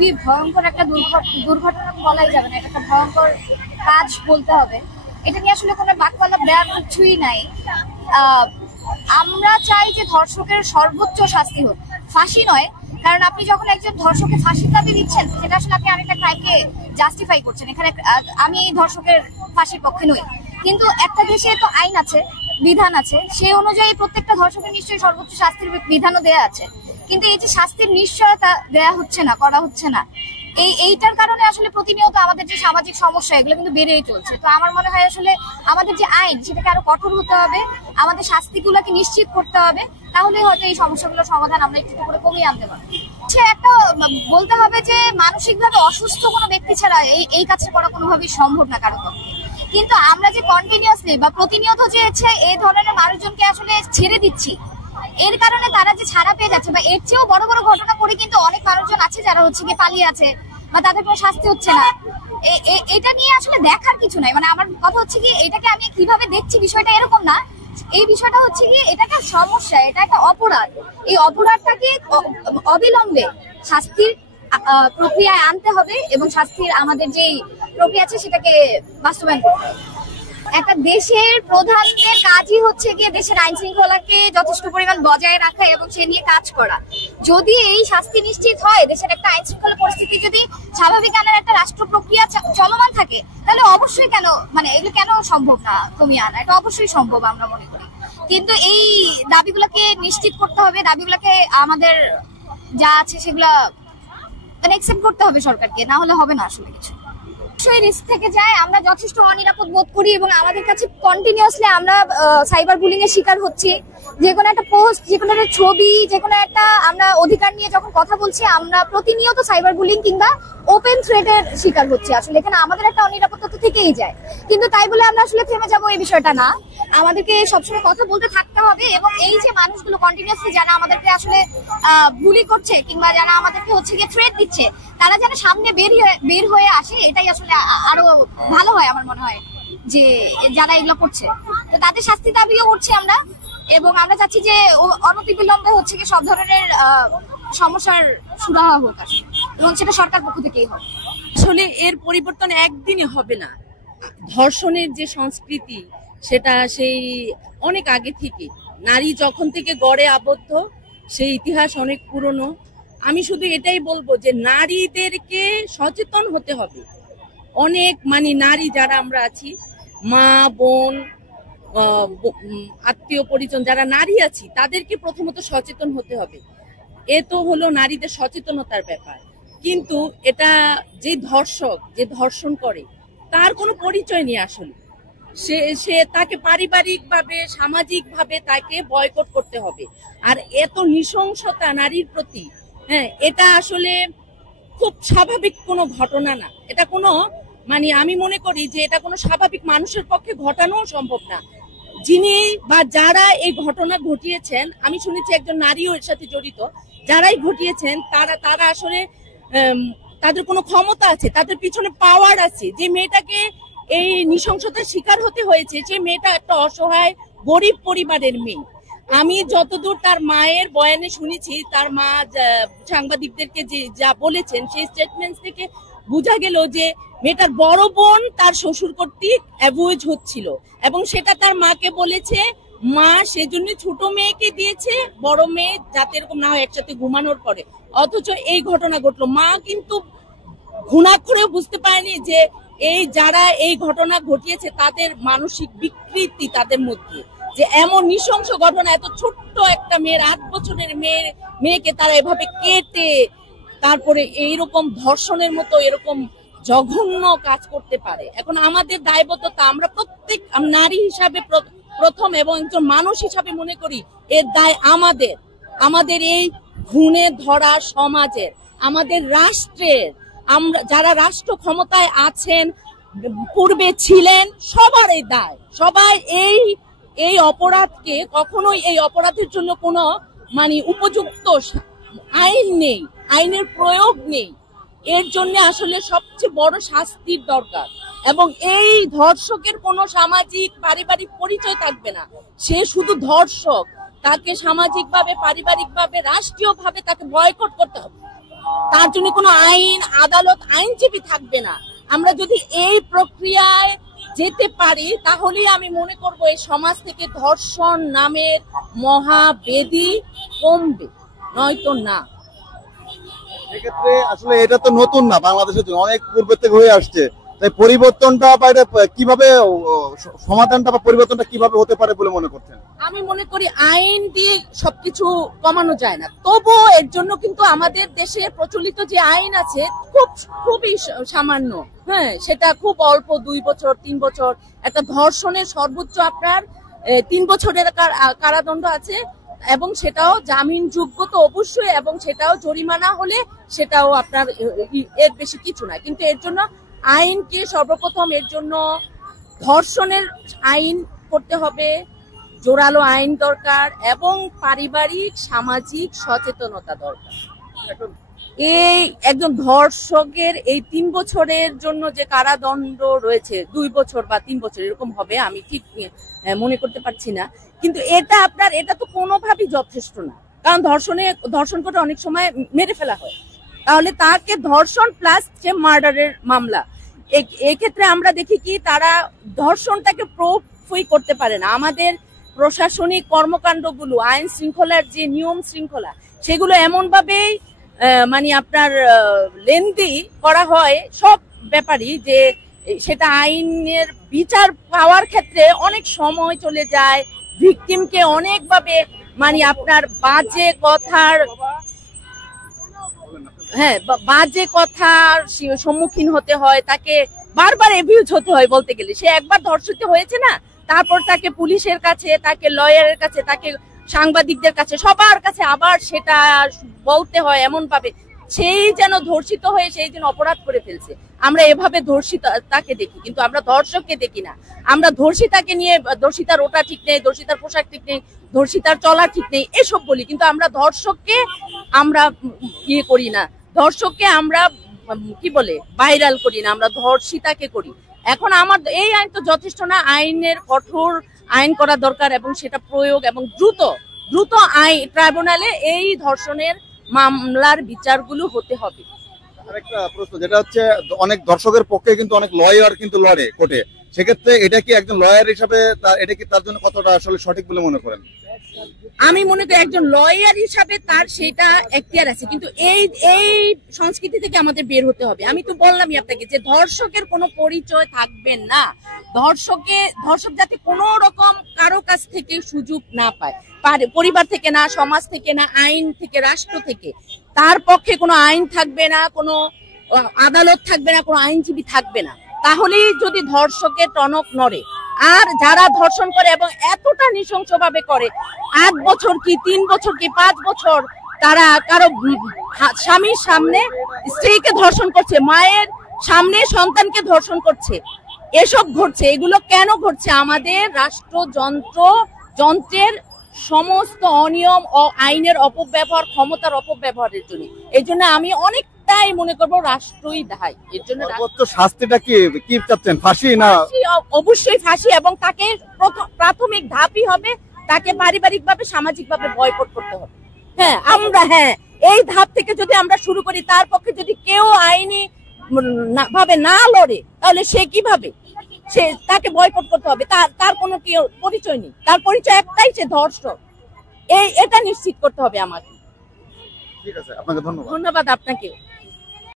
খুবই ভয়ঙ্কর একটা দুর্ঘটনা বলাই যাবে না, এটা একটা ভয়ঙ্কর কাজ বলতে হবে। এটা নিয়ে আসলে কোনো বাকওয়ালা দেওয়ার কিছুই নাই। আমরা চাই যে ধর্ষকের সর্বোচ্চ শাস্তি হোক, ফাঁসি নয়। কারণ আপনি যখন একজন ধর্ষককে ফাঁসির দাবি দিচ্ছেন, সেটা আসলে আপনি আরেকটা ক্রাইমকে জাস্টিফাই করছেন। এখানে আমি ধর্ষকের ফাঁসির পক্ষে নই, কিন্তু একটা দেশে তো আইন আছে, বিধান আছে, সেই অনুযায়ী প্রত্যেকটা ধর্ষকের নিশ্চয়ই সর্বোচ্চ শাস্তির বিধানও দেওয়া আছে। কিন্তু এই যে শাস্তির নিশ্চয়তা দেওয়া হচ্ছে না, করা হচ্ছে না, এইটার কারণে আসলে প্রতিনিয়ত আমাদের যে সামাজিক সমস্যা এগুলো কিন্তু বেড়েই চলছে। তো আমার মনে হয় আসলে আমাদের যে আইন সেটাকে আরো কঠোর হতে হবে, আমাদের শাস্তিগুলোকে নিশ্চিত করতে হবে, তাহলে হয়তো এই সমস্যাগুলোর সমাধান আমরা একটু করে কমিয়ে আনতে পারবো। সে একটা বলতে হবে যে মানসিকভাবে অসুস্থ কোনো ব্যক্তি ছাড়া এই কাজটা করা কোনোভাবেই সম্ভব না কারো পক্ষে। কিন্তু আমরা যে কন্টিনিউয়াসলি বা প্রতিনিয়ত যে এই ধরনের মানুষজনকে আসলে ছেড়ে দিচ্ছি, এর কারণে তারা যে ছাড়া পেয়ে যাচ্ছে, বা এর চেয়েও বড় বড় ঘটনা করে কিন্তু অনেক মানুষজন আছে যারা হচ্ছে গিয়ে পালিয়ে আছে বা তাদের কোনো শাস্তি হচ্ছে না। এটা নিয়ে আসলে দেখার কিছু নাই। মানে আমার কথা হচ্ছে কি, এটাকে আমি কিভাবে দেখছি বিষয়টা এরকম না, এই বিষয়টা হচ্ছে কি এটা একটা সমস্যা, এটা একটা অপরাধ। এই অপরাধটাকে অবিলম্বে শাস্তির প্রক্রিয়ায় আনতে হবে এবং শাস্তির আমাদের যে প্রক্রিয়া আছে সেটাকে বাস্তবায়ন করতে হবে। একটা দেশের প্রধানের কাজই হচ্ছে গিয়ে দেশের আইন শৃঙ্খলাকে যথেষ্ট পরিমাণ বজায় রাখা এবং সে নিয়ে কাজ করা। যদি এই শাস্তি নিশ্চিত হয়, দেশের একটা আইন শৃঙ্খলা পরিস্থিতি যদি স্বাভাবিক আনার একটা রাষ্ট্র প্রক্রিয়া চলমান থাকে, তাহলে অবশ্যই এগুলো কেন সম্ভব না কমিয়ে আনা? এটা অবশ্যই সম্ভব আমরা মনে করি। কিন্তু এই দাবিগুলোকে নিশ্চিত করতে হবে, দাবিগুলোকে আমাদের যা আছে সেগুলা একসেপ্ট করতে হবে সরকারকে, না হলে হবে না আসলে কিছু। রিস্ক থেকে যায়, আমরা যথেষ্ট অনিরাপদ বোধ করি এবং আমাদের কাছে কন্টিনিউয়াসলি আমরা সাইবার বুলিং এর শিকার হচ্ছি। যে কোনো একটা পোস্ট, যে কোনো একটা ছবি, যে কোনো একটা আমরা অধিকার নিয়ে যখন কথা বলছি, আমরা প্রতিনিয়ত সাইবার বুলিং কিংবা ওপেন থ্রেটের শিকার হচ্ছি। আসলে এখানে আমাদের একটা অনিরাপত্তা তো থেকেই যায়, কিন্তু তাই বলে আমরা আসলে থেমে যাবো এই বিষয়টা না। আমাদেরকে সবসময় কথা বলতে থাকতে হবে এবং এই যে মানুষগুলো কন্টিনিউয়াসলি যারা আমাদেরকে আসলে বুলি করছে কিংবা যারা আমাদেরকে হচ্ছে গিয়ে থ্রেট দিচ্ছে, তারা যেন সামনে বের হয়ে আসে, এটাই আসলে আরো ভালো হয় আমার মনে হয়। যে যারা এগুলো করছে, তো তাদের শাস্তি দাবিও করছি আমরা, এবং আমরা চাচ্ছি যে অনতিবিলম্বে হচ্ছে গিয়ে সব ধরনের সমস্যার সুরাহা হোক আসলে, এবং সেটা সরকার পক্ষ থেকেই হোক। আসলে এর পরিবর্তন একদিনে হবে না। ধর্ষণের যে সংস্কৃতি সেটা সেই অনেক আগে থেকে, নারী যখন থেকে গড়ে আবদ্ধ, সেই ইতিহাস অনেক পুরনো। আমি শুধু এটাই বলবো যে নারীদেরকে সচেতন হতে হবে। অনেক নারী যারা আমরা আছি, মা বোন আত্মীয় পরিজন যারা নারী আছি, তাদেরকে প্রথমত সচেতন হতে হবে। এ তো হলো নারীদের সচেতনতার ব্যাপার। কিন্তু এটা যে ধর্ষক, যে ধর্ষণ করে, তার কোনো পরিচয় নেই আসলে। সে তাকে পারিবারিক ভাবে, সামাজিক ভাবে তাকে বয়কট করতে হবে। আর এত নৃশংসতা নারীর প্রতি, এটা আসলে খুব স্বাভাবিক কোনো ঘটনা না। এটা কোনো আমি মনে করি যে এটা কোনো স্বাভাবিক মানুষের পক্ষে ঘটানো সম্ভব না। যিনি বা যারা এই ঘটনা ঘটিয়েছেন, আমি শুনেছি একজন নারীও এর সাথে জড়িত, যারাই ঘটিয়েছেন তারা আসলে তাদের কোনো ক্ষমতা আছে, তাদের পিছনে পাওয়ার আছে। যে মেয়েটাকে এই নৃশংসতার শিকার হতে হয়েছে, যে মেয়েটা একটা অসহায় গরিব পরিবারের মেয়ে। আমি যতদূর তার মায়ের বয়ানে শুনেছি, তার মা সাংবাদিকদেরকে যা বলেছেন, সেই স্টেটমেন্ট থেকে বোঝা গেল যে মেয়েটার বড় বোন তার শ্বশুর কর্তৃক অ্যাবুয়েজ হচ্ছিল, এবং সেটা তার মাকে বলেছে। মা সেজন্য ছোট মেয়েকে দিয়েছে, বড় মেয়ে যাতে এরকম না হয় একসাথে ঘুমানোর পরে। অথচ এই ঘটনা ঘটলো। মা কিন্তু ঘুণাক্ষরেও বুঝতে পারেনি যে যারা এই ঘটনা ঘটিয়েছে তাদের মানসিক বিকৃতি তাদের মধ্যে, যে এমন নৃশংস ঘটনা, এত ছোট্ট একটা মেয়ের, 8 বছরের মেয়েকে তারা এভাবে কেটে তারপরে এইরকম ধর্ষণের মতো এরকম জঘন্য কাজ করতে পারে। এখন আমাদের দায়বদ্ধতা, আমরা প্রত্যেক নারী হিসাবে প্রথম এবং একজন মানুষ হিসাবে মনে করি এর দায় আমাদের এই ঘুণে ধরা সমাজের, আমাদের রাষ্ট্রের, আমরা যারা রাষ্ট্র ক্ষমতায় আছেন, পূর্বে ছিলেন, সবার এই দায়। সবাই এই অপরাধকে, কখনোই এই অপরাধের জন্য কোনো উপযুক্ত আইন নেই, আইনের প্রয়োগ নেই। এর জন্য আসলে সবচেয়ে বড় শাস্তির দরকার। এবং এই ধর্ষকের কোনো সামাজিক পারিবারিক পরিচয় থাকবে না। সে শুধু ধর্ষক, তাকে সামাজিকভাবে, পারিবারিকভাবে, রাষ্ট্রীয়ভাবে তাকে বয়কট করতে হবে। তার জন্য কোনো আইন আদালত আইনজীবী থাকবে না। আমরা যদি এই প্রক্রিয়ায় যেতে পারি তাহলেই আমি মনে করব এই সমাজ থেকে ধর্ষণ নামের মহাবেদী কমবে, নয়তো না। সেক্ষেত্রে আসলে এটা তো নতুন না, বাংলাদেশের জন্য অনেক পূর্ব থেকে হয়ে আসছে। তাই পরিবর্তনটা বা এটা কিভাবে সমাধানটা বা পরিবর্তনটা কিভাবে হতে পারে বলে মনে করছেন? আমি মনে করি আইন দিয়ে সবকিছু কমানো যায় না, তবুও এর জন্য কিন্তু আমাদের দেশে প্রচলিত যে আইন আছে খুবই সামান্য। হ্যাঁ, সেটা খুব অল্প, 2 বছর 3 বছর। একটা ধর্ষণের সর্বোচ্চ আপনার 3 বছরের কারাদণ্ড আছে, এবং সেটাও জামিনযোগ্য তো অবশ্যই, এবং সেটাও জরিমানা হলে সেটাও আপনার এর বেশি কিছু না। কিন্তু এর জন্য আইনকে সর্বপ্রথম এর জন্য ধর্ষণের আইন করতে হবে, জোরালো আইন দরকার, এবং পারিবারিক সামাজিক সচেতনতা দরকার। এই একজন ধর্ষকের এই 3 বছরের জন্য যে কারাদণ্ড রয়েছে, 2 বছর বা 3 বছর এরকম হবে, আমি ঠিক মনে করতে পারছি না। কিন্তু এটা তো কোনোভাবেই যথেষ্ট না, কারণ ধর্ষণ করে অনেক সময় মেরে ফেলা হয়। তাহলে তাকে ধর্ষণ প্লাস যে মার্ডারের মামলা, এক্ষেত্রে আমরা দেখি কি তারা ধর্ষণটাকে প্রুফই করতে পারে না। আমাদের প্রশাসনিক কর্মকাণ্ডগুলো, আইন শৃঙ্খলার যে নিয়ম শৃঙ্খলা, সেগুলো এমন ভাবেই মানে আপনার লেন্দি করা হয় সব ব্যাপারই, যে সেটা আইনের বিচার পাওয়ার ক্ষেত্রে অনেক সময় চলে যায়। ভিকটিমকে অনেকভাবে মানে আপনার বাজে কথার সম্মুখীন হতে হয়, তাকে বারবার এবিউজ হতে হয়। বলতে গেলে সে একবার ধর্ষিত হয়েছে না, তারপর তাকে পুলিশের কাছে, তাকে লয়ারের কাছে, তাকে সাংবাদিকদের কাছে, সবার কাছে আবার সেটা বলতে হয় এমন ভাবে সেই যেন ধর্ষিত হয়ে সেই যেন অপরাধ করে ফেলছে। আমরা এভাবে ধর্ষিতাকে দেখি, কিন্তু আমরা ধর্ষককে দেখি না। আমরা ধর্ষিতাকে নিয়ে ধর্ষিতার ওটা ঠিক নেই, ধর্ষিতার পোশাক ঠিক নেই, ধর্ষিতার চলা ঠিক নেই, এসব বলি। কিন্তু আমরা ধর্ষককে আমরা ইয়ে করি না, ধর্ষককে আমরা কি বলে ভাইরাল করি না, আমরা ধর্ষিতাকে করি। এখন আমার এই আইন তো যথেষ্ট না, আইনের কঠোর আইন করা দরকার, এবং সেটা প্রয়োগ এবং দ্রুত আইন ট্রাইব্যুনালে এই ধর্ষণের মামলার বিচারগুলো হতে হবে। আরেকটা প্রশ্ন, যেটা হচ্ছে অনেক দর্শকের পক্ষে কিন্তু অনেক লয়ার কিন্তু লড়ে কোর্টে, সেক্ষেত্রে এটা কি একজন লয়ার হিসাবে এটা কি তার জন্য কতটা আসলে সঠিক বলে মনে করেন? আমি মনে করি একজন লয়ার হিসাবে তার সেটা এখতিয়ার আছে, কিন্তু এই সংস্কৃতি থেকে আমাদের বের হতে হবে। আমি তো বললামই আপনাকে যে ধর্ষকের কোনো পরিচয় থাকবে না, ধর্ষক যাতে কোনো রকম কারো কাছ থেকে সুযোগ না পায়, পরিবার থেকে না, সমাজ থেকে না, আইন থেকে, রাষ্ট্র থেকে। তার পক্ষে কোনো আইন থাকবে না, কোনো আদালত থাকবে না, কোনো আইনজীবী থাকবে না। তাহলেই যদি ধর্ষকের টনক নড়ে। আর যারা ধর্ষণ করে এবং এতটা নৃশংসভাবে করে, 8 বছর কি 3 বছর কি 5 বছর তারা কারো স্বামীর সামনে স্ত্রীকে ধর্ষণ করছে, মায়ের সামনে সন্তানকে ধর্ষণ করছে, এসব ঘটছে। এগুলো কেন ঘটছে? আমাদের যন্ত্রের সমস্ত অনিয়ম ও আইনের অপব্যবহার, ক্ষমতার অপব্যবহারের জন্য। এই জন্য আমি অনেকটাই মনে করবো রাষ্ট্রই দায়ী এর জন্য। শাস্তিটা কি চাচ্ছেন, ফাঁসি না? অবশ্যই ফাঁসি, এবং তাকে প্রাথমিক ধাপই হবে তাকে পারিবারিক ভাবে, সামাজিক ভাবে বয়কট করতে হবে। হ্যাঁ, এই ধাপ থেকে যদি আমরা শুরু করি, তার পক্ষে যদি কেউ আইনি ভাবে না লড়ে, তাহলে সে কিভাবে, তাকে বয়কট করতে হবে। তার কোনো পরিচয় নেই, তার পরিচয় একটাই, সে ধর্ষক। এটা নিশ্চিত করতে হবে আমাকে। ঠিক আছে, আপনাকে ধন্যবাদ। ধন্যবাদ আপনাকে।